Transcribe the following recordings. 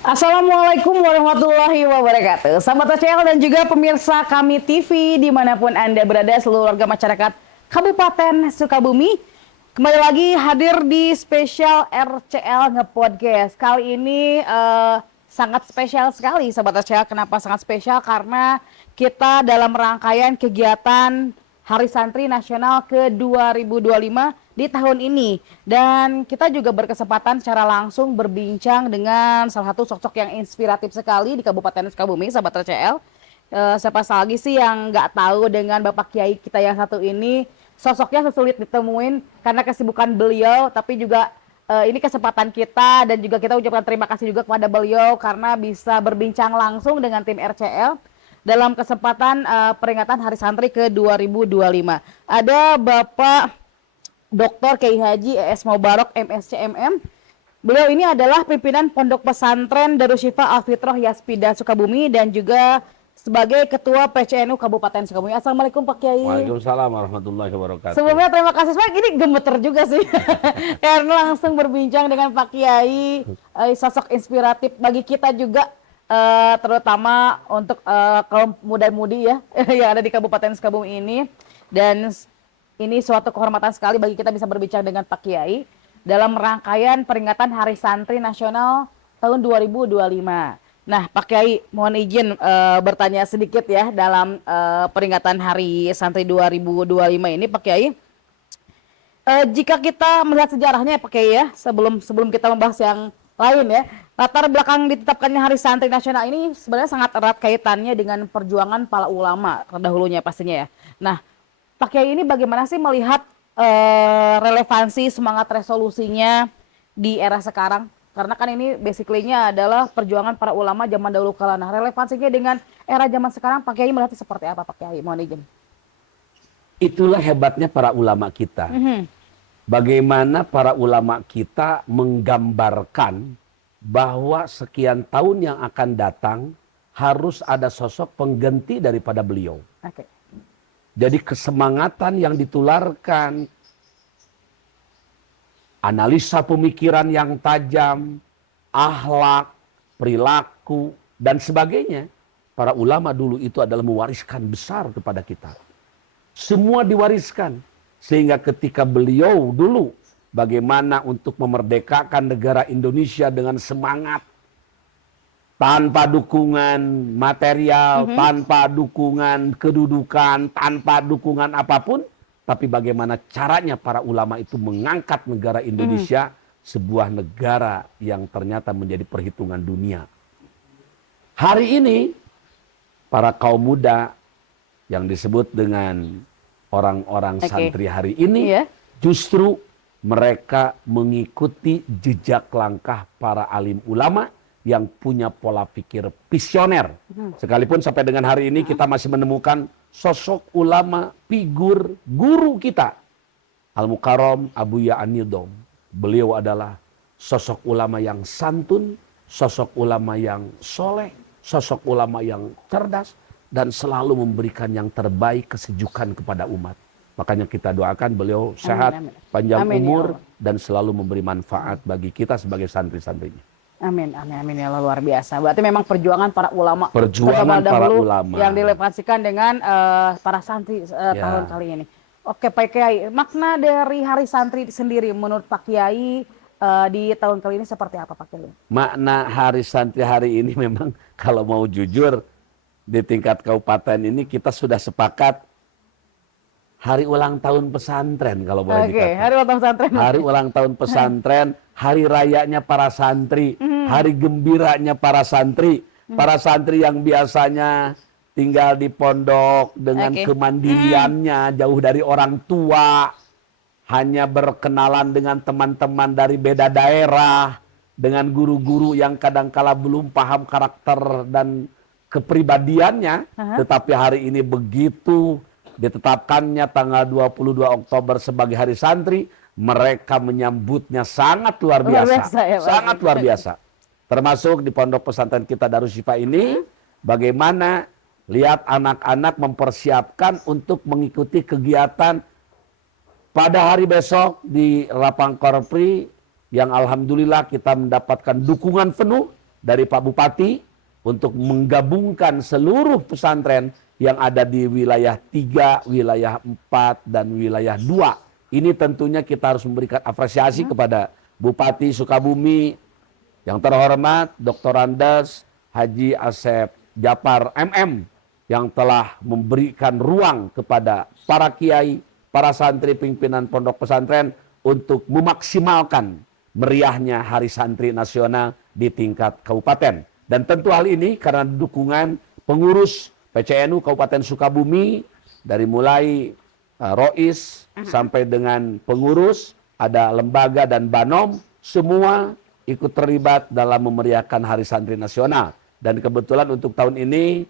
Assalamualaikum warahmatullahi wabarakatuh. Sahabat TCL dan juga pemirsa Kami TV dimanapun Anda berada, seluruh warga masyarakat Kabupaten Sukabumi. Kembali lagi hadir di spesial RCL Ngepodcast. Kali ini sangat spesial sekali Sahabat TCL. Kenapa sangat spesial? Karena kita dalam rangkaian kegiatan Hari Santri Nasional ke-2025 di tahun ini. Dan kita juga berkesempatan secara langsung berbincang dengan salah satu sosok yang inspiratif sekali di Kabupaten Sukabumi, sahabat RCL. Siapa lagi sih yang nggak tahu dengan Bapak Kiai kita yang satu ini. Sosoknya sulit ditemuin karena kesibukan beliau, tapi juga ini kesempatan kita dan juga kita ucapkan terima kasih juga kepada beliau karena bisa berbincang langsung dengan tim RCL dalam kesempatan peringatan Hari Santri ke-2025. Ada Bapak Dr. Kiai Haji ES Mubarok MSCMM. Beliau ini adalah pimpinan Pondok Pesantren Darushifa Al-Fitrah Yaspida Sukabumi dan juga sebagai Ketua PCNU Kabupaten Sukabumi. Assalamualaikum Pak Kiai. Waalaikumsalam warahmatullahi wabarakatuh. Sebelumnya terima kasih. Sebenarnya ini gemeter juga sih karena langsung berbincang dengan Pak Kiai, sosok inspiratif bagi kita juga, terutama untuk kaum muda-mudi ya yang ada di Kabupaten Sukabumi ini. Dan ini suatu kehormatan sekali bagi kita bisa berbincang dengan Pak Kiai dalam rangkaian peringatan Hari Santri Nasional tahun 2025. Nah, Pak Kiai, mohon izin bertanya sedikit ya dalam peringatan Hari Santri 2025 ini, Pak Kiai. Jika kita melihat sejarahnya, Pak Kiai ya, sebelum kita membahas yang lain ya, latar belakang ditetapkannya Hari Santri Nasional ini sebenarnya sangat erat kaitannya dengan perjuangan para ulama terdahulunya pastinya ya. Nah, Pak Kiai ini bagaimana sih melihat relevansi semangat resolusinya di era sekarang? Karena kan ini basically-nya adalah perjuangan para ulama zaman dahulu kala. Nah, relevansinya dengan era zaman sekarang, Pak Kiai melihatnya seperti apa, Pak Kiai? Mohon izin. Itulah hebatnya para ulama kita. Bagaimana para ulama kita menggambarkan bahwa sekian tahun yang akan datang harus ada sosok pengganti daripada beliau. Oke. Jadi kesemangatan yang ditularkan, analisa pemikiran yang tajam, akhlak, perilaku, dan sebagainya. Para ulama dulu itu adalah mewariskan besar kepada kita. Semua diwariskan. Sehingga ketika beliau dulu bagaimana untuk memerdekakan negara Indonesia dengan semangat, tanpa dukungan material, tanpa dukungan kedudukan, tanpa dukungan apapun. Tapi bagaimana caranya para ulama itu mengangkat negara Indonesia, sebuah negara yang ternyata menjadi perhitungan dunia. Hari ini, para kaum muda yang disebut dengan orang-orang santri hari ini, justru mereka mengikuti jejak langkah para alim ulama yang punya pola pikir visioner. Sekalipun sampai dengan hari ini kita masih menemukan sosok ulama, figur, guru kita. Al-Mukarram Abuya An-Nidom. Beliau adalah sosok ulama yang santun, sosok ulama yang soleh, sosok ulama yang cerdas, dan selalu memberikan yang terbaik kesejukan kepada umat. Makanya kita doakan beliau sehat, panjang umur, dan selalu memberi manfaat bagi kita sebagai santri-santrinya. Amin, amin, amin ya Allah, luar biasa. Berarti memang perjuangan para ulama. Perjuangan para ulama. Yang direlevasikan dengan para santri tahun kali ini. Oke Pak Kiai, makna dari Hari Santri sendiri menurut Pak Kiai di tahun kali ini seperti apa Pak Kiai? Makna Hari Santri hari ini memang kalau mau jujur di tingkat kabupaten ini kita sudah sepakat hari ulang tahun pesantren kalau boleh dikatakan. Hari ulang tahun pesantren. Hari ulang tahun pesantren, hari rayanya para santri, hari gembiranya para santri. Para santri yang biasanya tinggal di pondok dengan kemandiriannya, jauh dari orang tua, hanya berkenalan dengan teman-teman dari beda daerah, dengan guru-guru yang kadangkala belum paham karakter dan kepribadiannya, tetapi hari ini begitu ditetapkannya tanggal 22 Oktober sebagai Hari Santri, mereka menyambutnya sangat luar biasa. Sangat luar biasa. Termasuk di pondok pesantren kita Darushifa ini, bagaimana lihat anak-anak mempersiapkan untuk mengikuti kegiatan pada hari besok di Lapang Korpri, yang alhamdulillah kita mendapatkan dukungan penuh dari Pak Bupati untuk menggabungkan seluruh pesantren yang ada di wilayah 3, wilayah 4, dan wilayah 2. Ini tentunya kita harus memberikan apresiasi kepada Bupati Sukabumi yang terhormat Dr. Andes Haji Asep Japar MM yang telah memberikan ruang kepada para kiai, para santri pimpinan pondok pesantren untuk memaksimalkan meriahnya Hari Santri Nasional di tingkat kabupaten. Dan tentu hal ini karena dukungan pengurus PCNU Kabupaten Sukabumi dari mulai Rois sampai dengan pengurus, ada lembaga dan Banom, semua ikut terlibat dalam memeriahkan Hari Santri Nasional. Dan kebetulan untuk tahun ini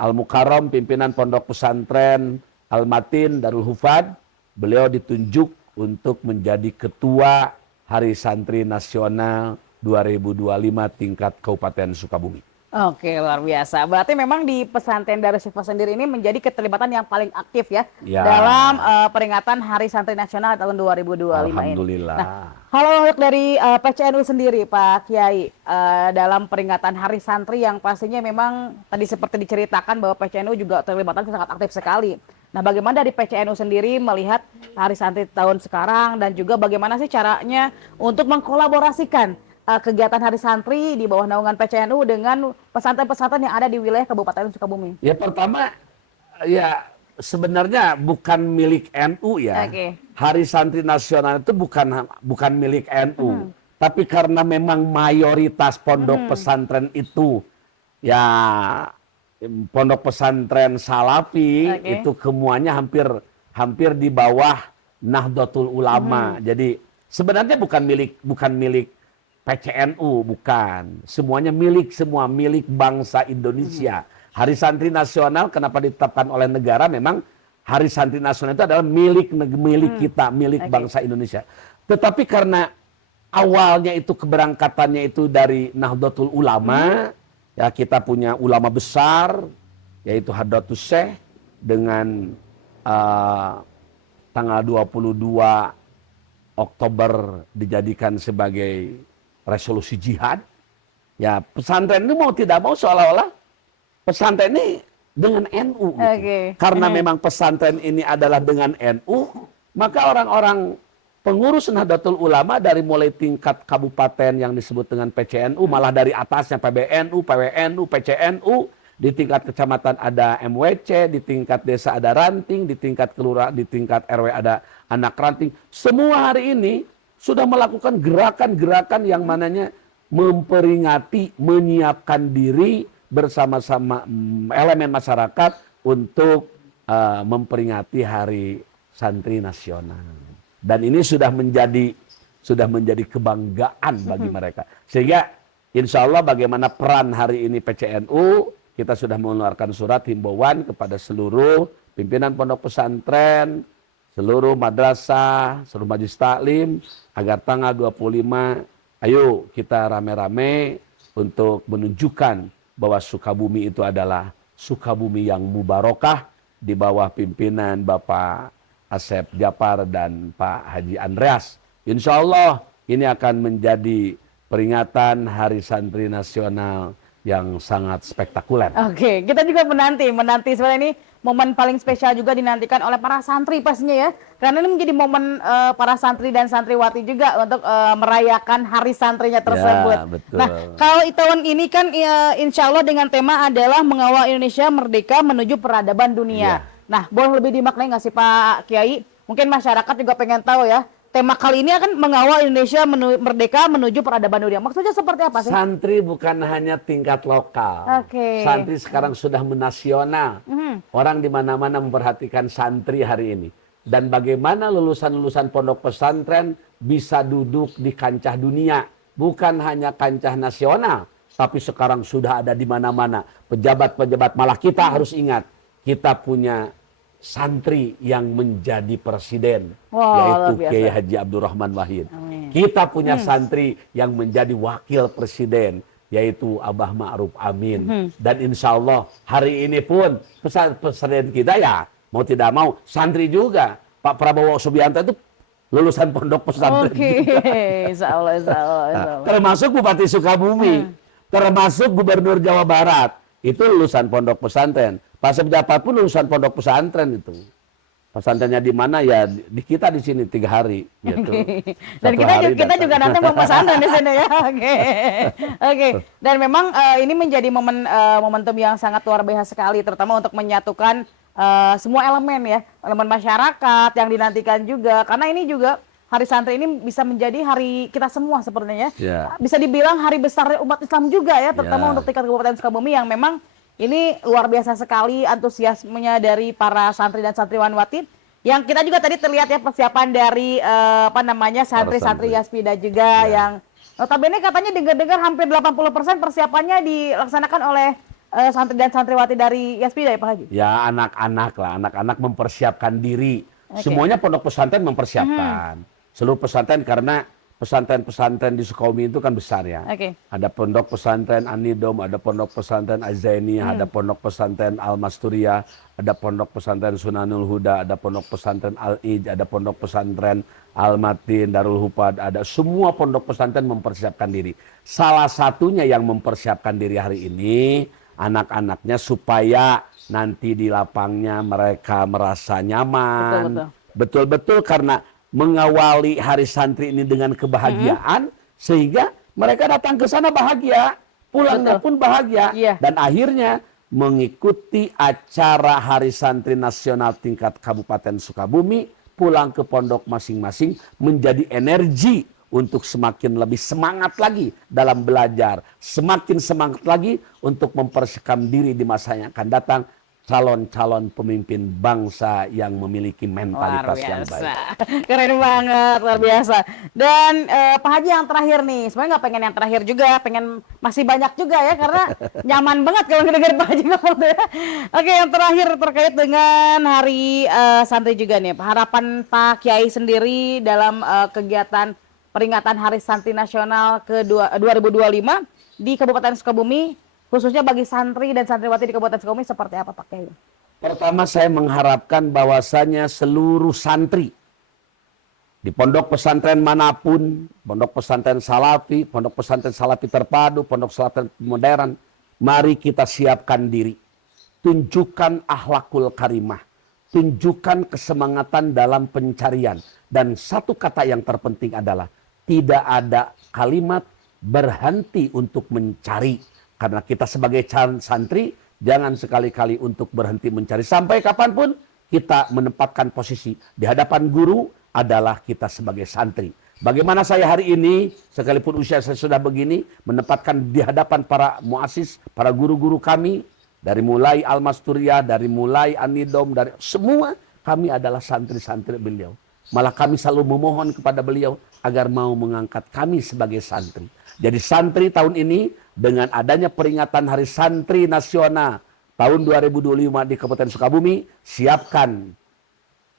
Al-Mukarram pimpinan pondok pesantren Al-Matin Darul Hufad, beliau ditunjuk untuk menjadi ketua Hari Santri Nasional 2025 tingkat Kabupaten Sukabumi. Oke, luar biasa. Berarti memang di pesantren Darus Syifa sendiri ini menjadi keterlibatan yang paling aktif ya, dalam peringatan Hari Santri Nasional tahun 2025 Alhamdulillah. ini. Nah, kalau dari PCNU sendiri Pak Kiai, dalam peringatan Hari Santri yang pastinya memang tadi seperti diceritakan bahwa PCNU juga terlibatkan sangat aktif sekali. Nah, bagaimana dari PCNU sendiri melihat Hari Santri tahun sekarang dan juga bagaimana sih caranya untuk mengkolaborasikan kegiatan Hari Santri di bawah naungan PCNU dengan pesantren-pesantren yang ada di wilayah Kabupaten Sukabumi? Ya pertama, ya sebenarnya bukan milik NU ya. Oke. Hari Santri Nasional itu bukan milik NU. Tapi karena memang mayoritas pondok pesantren itu ya pondok pesantren Salafi, itu semuanya hampir di bawah Nahdlatul Ulama. Jadi sebenarnya bukan milik PCNU, bukan. Semuanya milik bangsa Indonesia. Hari Santri Nasional kenapa ditetapkan oleh negara, memang Hari Santri Nasional itu adalah milik kita, milik bangsa Indonesia. Tetapi karena awalnya itu keberangkatannya itu dari Nahdlatul Ulama, ya kita punya ulama besar, yaitu Hadratus Syekh dengan tanggal 22 Oktober dijadikan sebagai resolusi jihad. Ya pesantren ini mau tidak mau seolah-olah pesantren ini dengan NU. Gitu. Karena memang pesantren ini adalah dengan NU, maka orang-orang pengurus Nahdlatul Ulama dari mulai tingkat kabupaten yang disebut dengan PCNU, malah dari atasnya PBNU, PWNU, PCNU, di tingkat kecamatan ada MWC, di tingkat desa ada ranting, di tingkat kelurahan, di tingkat RW ada anak ranting. Semua hari ini sudah melakukan gerakan-gerakan yang mananya memperingati, menyiapkan diri bersama-sama elemen masyarakat untuk memperingati Hari Santri Nasional. Dan ini sudah menjadi kebanggaan bagi mereka. Sehingga insya Allah bagaimana peran hari ini PCNU, kita sudah mengeluarkan surat himbauan kepada seluruh pimpinan pondok pesantren, seluruh madrasah, seluruh majelis taklim, agar tanggal 25, ayo kita rame-rame untuk menunjukkan bahwa Sukabumi itu adalah Sukabumi yang mubarakah di bawah pimpinan Bapak Asep Japar dan Pak Haji Andreas. Insya Allah ini akan menjadi peringatan Hari Santri Nasional yang sangat spektakuler. Oke, kita juga menanti sebenarnya ini momen paling spesial juga dinantikan oleh para santri pastinya ya. Karena ini menjadi momen para santri dan santriwati juga untuk merayakan hari santrinya tersebut. Ya, betul. Nah, kalau tahun ini kan insya Allah dengan tema adalah mengawal Indonesia merdeka menuju peradaban dunia. Ya. Nah, boleh lebih dimaknai nggak sih Pak Kiai? Mungkin masyarakat juga pengen tahu ya. Tema kali ini akan mengawal Indonesia merdeka menuju peradaban dunia. Maksudnya seperti apa sih? Santri bukan hanya tingkat lokal. Santri sekarang sudah menasional. Orang di mana-mana memperhatikan santri hari ini. Dan bagaimana lulusan-lulusan pondok pesantren bisa duduk di kancah dunia. Bukan hanya kancah nasional. Tapi sekarang sudah ada di mana-mana. Pejabat-pejabat, malah kita harus ingat. Kita punya santri yang menjadi presiden, yaitu Kiai Haji Abdurrahman Wahid. Amin. Kita punya santri yang menjadi wakil presiden, yaitu Abah Ma'ruf Amin. Dan insya Allah hari ini pun presiden kita ya mau tidak mau santri juga. Pak Prabowo Subianto itu lulusan pondok pesantren Oke, juga. insya Allah, insya Allah, insya Allah. Termasuk Bupati Sukabumi, termasuk Gubernur Jawa Barat, itu lulusan pondok pesantren. Pak Pejabat pun lulusan pondok pesantren itu. Pesantrennya di mana ya di kita di sini 3 hari gitu. Dan Satu kita hari juga, datang. nanti mau pesantren di sini ya. Oke. Oke. Dan memang ini menjadi momentum yang sangat luar biasa sekali, terutama untuk menyatukan semua elemen ya, elemen masyarakat yang dinantikan juga. Karena ini juga Hari Santri ini bisa menjadi hari kita semua sepertinya. Ya. Bisa dibilang hari besar umat Islam juga ya, terutama Ya. untuk tingkat Kabupaten Sukabumi yang memang ini luar biasa sekali antusiasmenya dari para santri dan santriwanwati. Yang kita juga tadi terlihat ya persiapan dari santri-santri Yaspida juga yang notabene katanya dengar-dengar hampir 80% persiapannya dilaksanakan oleh santri dan santriwati dari Yaspida ya Pak Haji? Ya anak-anak lah, anak-anak mempersiapkan diri. Oke. Semuanya pondok pesantren mempersiapkan. Seluruh pesantren karena pesantren-pesantren di Sukabumi itu kan besar ya. Oke. Ada pondok pesantren An-Nidom, ada pondok pesantren Az-Zainiyah, ada pondok pesantren Al-Masturiyah, ada pondok pesantren Sunanul Huda, ada pondok pesantren Al-Ij, ada pondok pesantren Al-Matin, Darul Hufad, ada semua pondok pesantren mempersiapkan diri. Salah satunya yang mempersiapkan diri hari ini anak-anaknya supaya nanti di lapangnya mereka merasa nyaman. Betul-betul karena mengawali Hari Santri ini dengan kebahagiaan sehingga mereka datang ke sana bahagia, pulangnya pun bahagia dan akhirnya mengikuti acara Hari Santri Nasional tingkat Kabupaten Sukabumi, pulang ke pondok masing-masing menjadi energi untuk semakin lebih semangat lagi dalam belajar, semakin semangat lagi untuk mempersiapkan diri di masa yang akan datang, calon-calon pemimpin bangsa yang memiliki mentalitas yang baik. Keren banget, luar biasa. Dan Pak Haji yang terakhir nih, sebenarnya nggak pengen yang terakhir juga, pengen masih banyak juga ya, karena nyaman banget kalau dengar Pak Haji ngomong ya. Oke, yang terakhir terkait dengan Hari Santri juga nih, harapan Pak Kiai sendiri dalam kegiatan peringatan Hari Santri Nasional ke 2025 di Kabupaten Sukabumi, khususnya bagi santri dan santriwati di Kabupaten Sukabumi seperti apa Pak Kiai? Pertama saya mengharapkan bahwasanya seluruh santri di pondok pesantren manapun, pondok pesantren salafi terpadu, pondok pesantren modern, mari kita siapkan diri. Tunjukkan akhlakul karimah, tunjukkan kesemangatan dalam pencarian. Dan satu kata yang terpenting adalah tidak ada kalimat berhenti untuk mencari. Karena kita sebagai santri, jangan sekali-kali untuk berhenti mencari. Sampai kapanpun kita menempatkan posisi di hadapan guru adalah kita sebagai santri. Bagaimana saya hari ini, sekalipun usia saya sudah begini, menempatkan di hadapan para muassis, para guru-guru kami, dari mulai Al-Masturiyah, dari mulai An-Nidom, dari semua kami adalah santri-santri beliau. Malah kami selalu memohon kepada beliau agar mau mengangkat kami sebagai santri. Jadi santri tahun ini dengan adanya peringatan Hari Santri Nasional tahun 2025 di Kabupaten Sukabumi, siapkan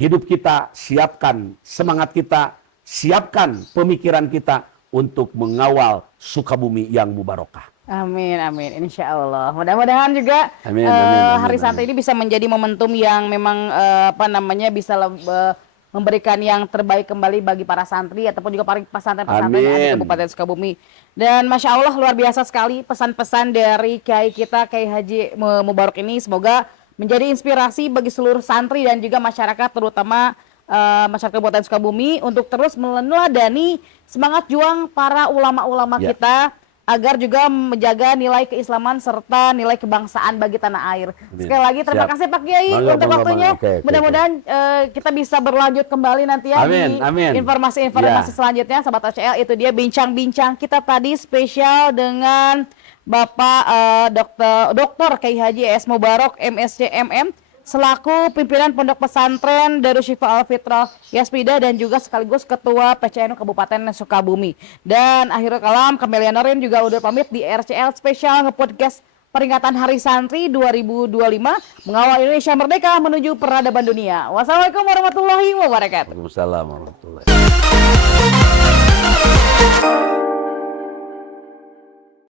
hidup kita, siapkan semangat kita, siapkan pemikiran kita untuk mengawal Sukabumi yang mubarakah. Amin, amin, insya Allah. Mudah-mudahan juga Hari Santri ini bisa menjadi momentum yang memang bisa memberikan yang terbaik kembali bagi para santri ataupun juga para pesantren-pesantren yang ada di Kabupaten Sukabumi. Dan Masya Allah luar biasa sekali pesan-pesan dari Kiai kita, Kiai Haji Mubarok ini. Semoga menjadi inspirasi bagi seluruh santri dan juga masyarakat, terutama masyarakat Kabupaten Sukabumi untuk terus meneladani semangat juang para ulama-ulama kita agar juga menjaga nilai keislaman serta nilai kebangsaan bagi tanah air. Sekali lagi terima kasih Pak Kiai untuk waktunya. Mudah-mudahan kita bisa berlanjut kembali nanti ya di informasi-informasi selanjutnya. Sahabat ACL, itu dia bincang-bincang kita tadi spesial dengan Bapak Dr. Kiai Haji S. Mubarok MSc MM selaku pimpinan Pondok Pesantren Darus Syifa Al-Fitrah Yaspida dan juga sekaligus Ketua PCNU Kabupaten Sukabumi. Dan akhirul kalam, Camelia Norin juga udah pamit di RCL spesial nge-podcast peringatan Hari Santri 2025 mengawal Indonesia Merdeka menuju peradaban dunia. Wassalamualaikum warahmatullahi wabarakatuh. Waalaikumsalam warahmatullahi wabarakatuh.